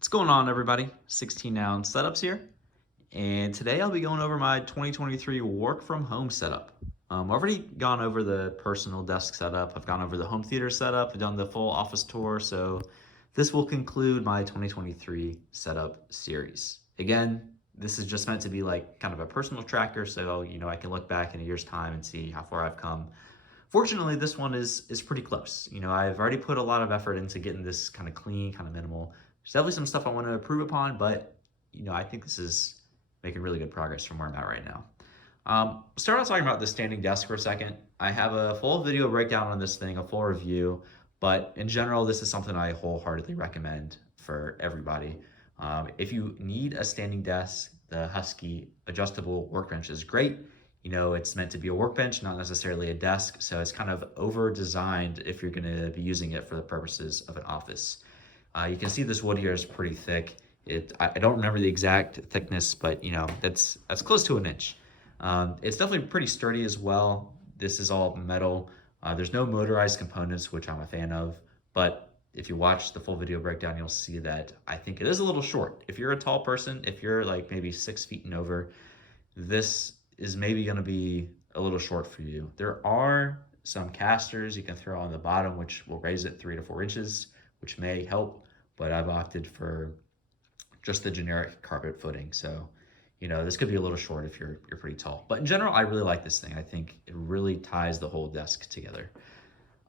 What's going on, everybody? 16 ounce setups here, and today I'll be going over my 2023 work from home setup. I've already gone over the personal desk setup, I've gone over the home theater setup, I've done the full office tour, so this will conclude my 2023 setup series. Again, this is just meant to be like kind of a personal tracker, so I can look back in a year's time and see how far I've come. Fortunately, this one is pretty close. I've already put a lot of effort into getting this kind of clean, kind of minimal. There's definitely some stuff I want to improve upon, but I think this is making really good progress from where I'm at right now. Start out talking about the standing desk for a second. I have a full video breakdown on this thing, a full review, but in general, this is something I wholeheartedly recommend for everybody. If you need a standing desk, the Husky adjustable workbench is great. It's meant to be a workbench, not necessarily a desk, so it's kind of over designed if you're going to be using it for the purposes of an office. You can see this wood here is pretty thick. I don't remember the exact thickness, but that's close to an inch. It's definitely pretty sturdy as well. This is all metal. There's no motorized components, which I'm a fan of, but if you watch the full video breakdown, you'll see that I think it is a little short. If you're a tall person, if you're like maybe 6 feet and over, this is maybe going to be a little short for you. There are some casters you can throw on the bottom, which will raise it 3 to 4 inches, which may help, but I've opted for just the generic carpet footing. So, this could be a little short if you're pretty tall. But in general, I really like this thing. I think it really ties the whole desk together.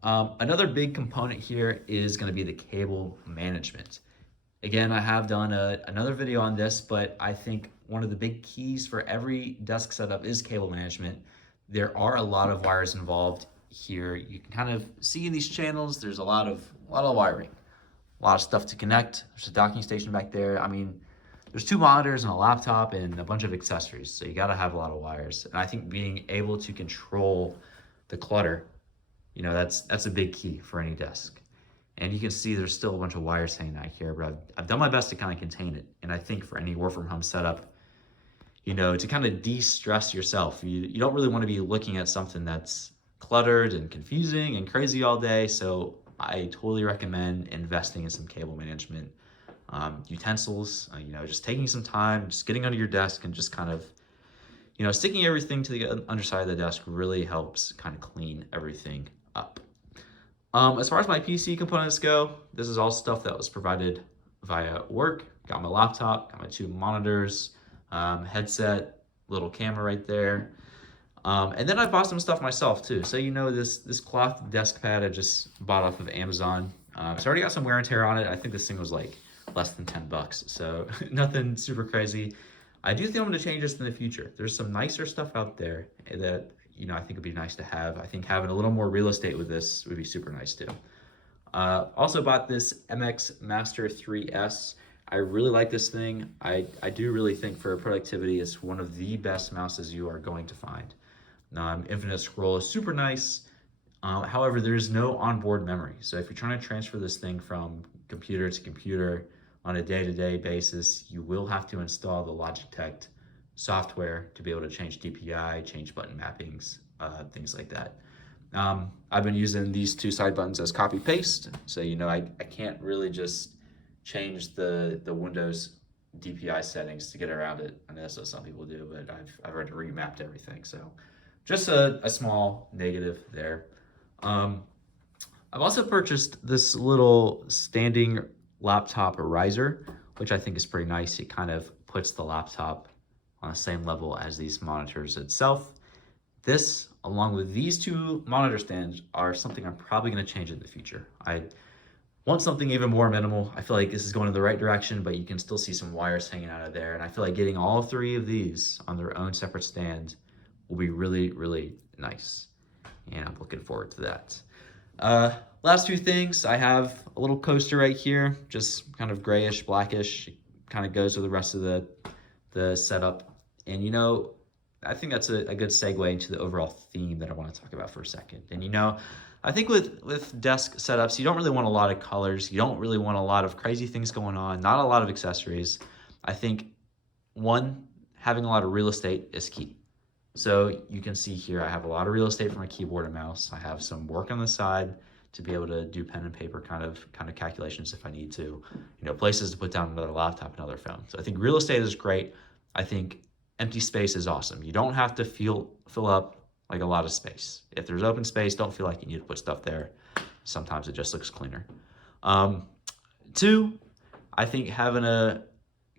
Another big component here is going to be the cable management. Again, I have done another video on this, but I think one of the big keys for every desk setup is cable management. There are a lot of wires involved here. You can kind of see in these channels, there's a lot of wiring, a lot of stuff to connect. There's a docking station back there. I mean, there's 2 monitors and a laptop and a bunch of accessories. So you got to have a lot of wires. And I think being able to control the clutter, that's a big key for any desk. And you can see there's still a bunch of wires hanging out here, but I've done my best to kind of contain it. And I think for any work from home setup, to kind of de-stress yourself, you don't really want to be looking at something that's cluttered and confusing and crazy all day. So I totally recommend investing in some cable management utensils, just taking some time, just getting under your desk and just kind of, sticking everything to the underside of the desk really helps kind of clean everything up. As far as my PC components go, this is all stuff that was provided via work. Got my laptop, got my 2 monitors, headset, little camera right there. And then I bought some stuff myself too. So this cloth desk pad I just bought off of Amazon. It's already got some wear and tear on it. I think this thing was like less than $10, so nothing super crazy. I do think I'm going to change this in the future. There's some nicer stuff out there that I think would be nice to have. I think having a little more real estate with this would be super nice too. Also bought this MX Master 3S. I really like this thing. I do really think for productivity, it's one of the best mouses you are going to find. Infinite Scroll is super nice. However, there's no onboard memory. So if you're trying to transfer this thing from computer to computer on a day-to-day basis, you will have to install the Logitech software to be able to change DPI, change button mappings, things like that. I've been using these 2 side buttons as copy paste, so I can't really just change the Windows DPI settings to get around it. I know that's what some people do, but I've already remapped everything, so just a small negative there. I've also purchased this little standing laptop riser, which I think is pretty nice. It kind of puts the laptop on the same level as these monitors itself. This, along with these 2 monitor stands, are something I'm probably going to change in the future. I want something even more minimal. I feel like this is going in the right direction, but you can still see some wires hanging out of there. And I feel like getting all 3 of these on their own separate stand will be really, really nice. And I'm looking forward to that. Last 2 things, I have a little coaster right here, just kind of grayish, blackish. It kind of goes with the rest of the setup. And I think that's a good segue into the overall theme that I want to talk about for a second. And I think with desk setups, you don't really want a lot of colors. You don't really want a lot of crazy things going on, not a lot of accessories. I think, one, having a lot of real estate is key. So you can see here, I have a lot of real estate for my keyboard and mouse. I have some work on the side. to be able to do pen and paper kind of calculations if I need to, you know, places to put down another laptop, another phone. So I think real estate is great. I think empty space is awesome. You don't have to fill up like a lot of space. If there's open space, don't feel like you need to put stuff there. Sometimes it just looks cleaner. 2, I think having a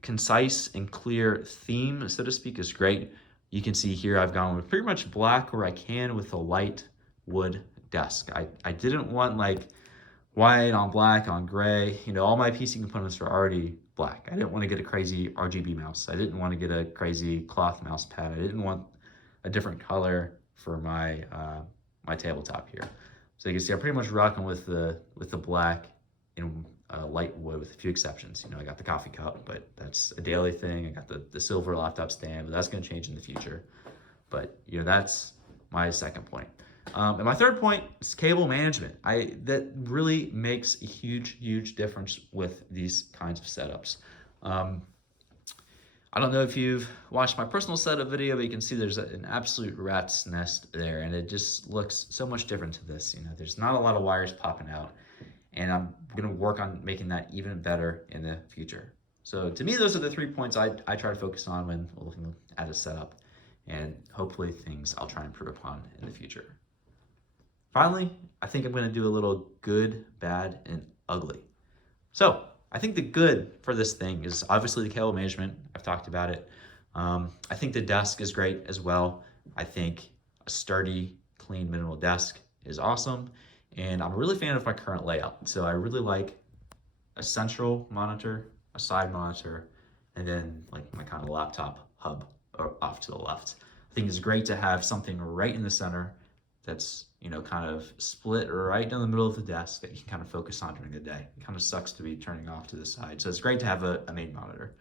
concise and clear theme, so to speak, is great. You can see here I've gone with pretty much black where I can with a light wood desk. I didn't want like white on black on gray. You know, all my PC components are already black. I didn't want to get a crazy RGB mouse. I didn't want to get a crazy cloth mouse pad. I didn't want a different color for my my tabletop here. So you can see I'm pretty much rocking with the black and light wood with a few exceptions. You know, I got the coffee cup, but that's a daily thing. I got the silver laptop stand, but that's going to change in the future. But you know, that's my second point. And my third point is cable management. That really makes a huge difference with these kinds of setups. I don't know if you've watched my personal setup video, but you can see there's an absolute rat's nest there, and it just looks so much different to this. You know, there's not a lot of wires popping out, and I'm going to work on making that even better in the future. So to me, those are the 3 points I try to focus on when looking at a setup, and hopefully things I'll try and improve upon in the future. Finally, I think I'm going to do a little good, bad, and ugly. So I think the good for this thing is obviously the cable management. I've talked about it. I think the desk is great as well. I think a sturdy, clean, minimal desk is awesome. And I'm a really fan of my current layout. So I really like a central monitor, a side monitor, and then like my kind of laptop hub off to the left. I think it's great to have something right in the center that's, you know, kind of split right down the middle of the desk that you can kind of focus on during the day. It kind of sucks to be turning off to the side. So it's great to have a main monitor.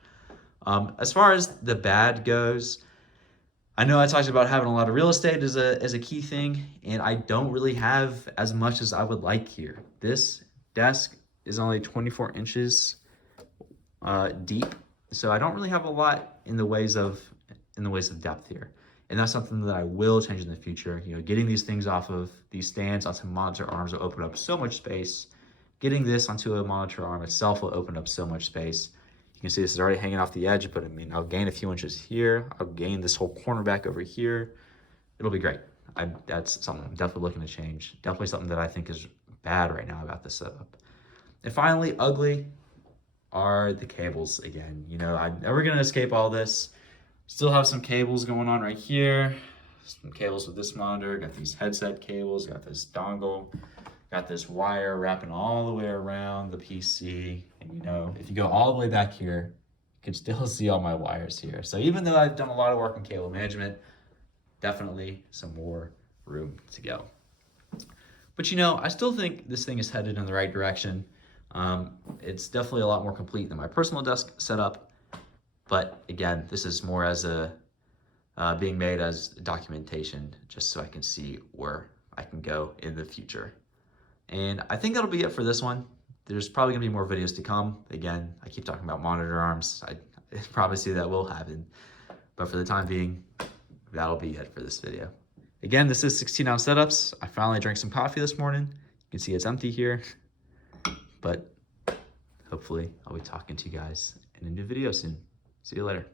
As far as the bad goes, I know I talked about having a lot of real estate as a key thing, and I don't really have as much as I would like here. This desk is only 24 inches deep, so I don't really have a lot in the ways of depth here. And that's something that I will change in the future. You know, getting these things off of these stands onto monitor arms will open up so much space. Getting this onto a monitor arm itself will open up so much space. You can see this is already hanging off the edge, but I mean, I'll gain a few inches here. I'll gain this whole corner back over here. It'll be great. That's something I'm definitely looking to change. Definitely something that I think is bad right now about this setup. And finally, ugly are the cables again. You know, I'm never gonna escape all this. Still have some cables going on right here. Some cables with this monitor. Got these headset cables. Got this dongle. Got this wire wrapping all the way around the PC. And you know, if you go all the way back here, you can still see all my wires here. So even though I've done a lot of work on cable management, definitely some more room to go. But you know, I still think this thing is headed in the right direction. It's definitely a lot more complete than my personal desk setup. But again, this is more as a being made as documentation, just so I can see where I can go in the future. And I think that'll be it for this one. There's probably gonna be more videos to come. Again, I keep talking about monitor arms. I promise you that will happen. But for the time being, that'll be it for this video. Again, this is 16-ounce setups. I finally drank some coffee this morning. You can see it's empty here. But hopefully I'll be talking to you guys in a new video soon. See you later.